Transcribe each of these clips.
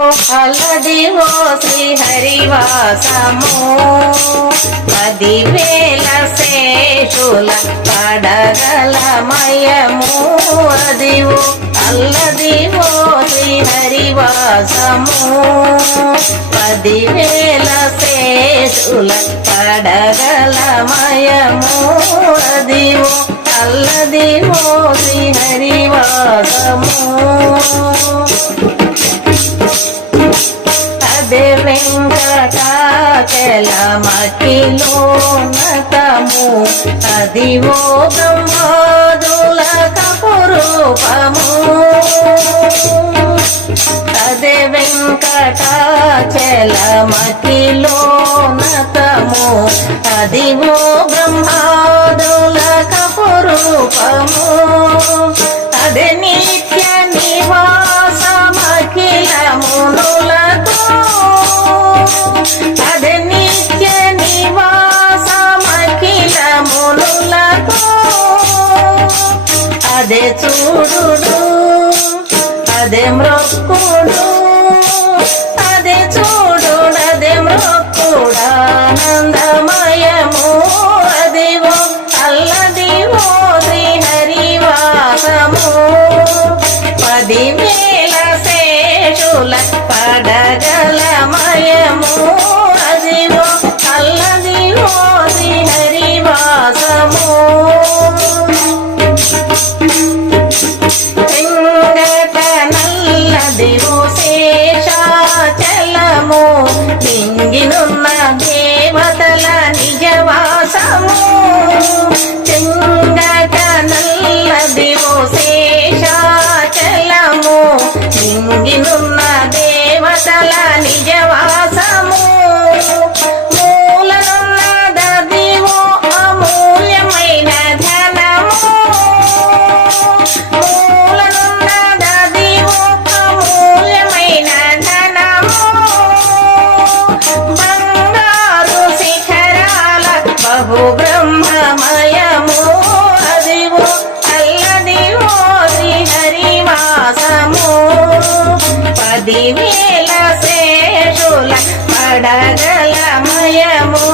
అలదివో శ్రీహరివాసము. పదివేల శేషుల పడగలమయము. అదివో అల్లదివో శ్రీహరివాసము. పదివేల శేషుల పడగలమయము. అదివో అల్లదివో వెంకటాచలమకిలో నతము అదివో బ్రహ్మోదుల కపురూపము అదే వెంకటాచలమకిలో నతము అదివో బ్రహ్మాదుల కపురూపము అదే నీ అదే చూడు అదే మ్రొక్కుడు Caroline, yeah. పదివేల శేషుల పడగల మయము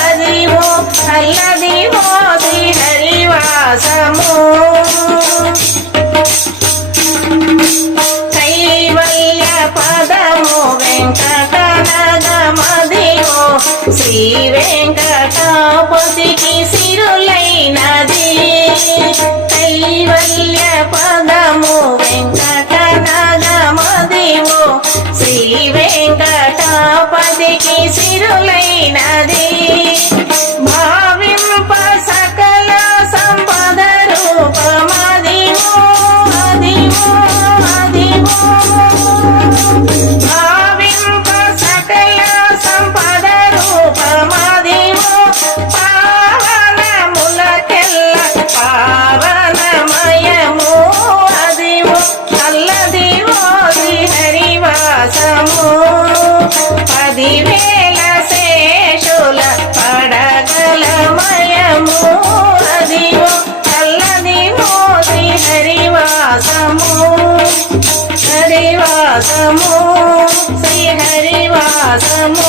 అదివో అల్లదివో శ్రీహరివాసము. కైవల్య పదము వెంకటనగమదివో శ్రీ వెంకటపతికి సిరులైనది. ఆశకి సిరులైనది హరివాసము శ్రీహరివాసము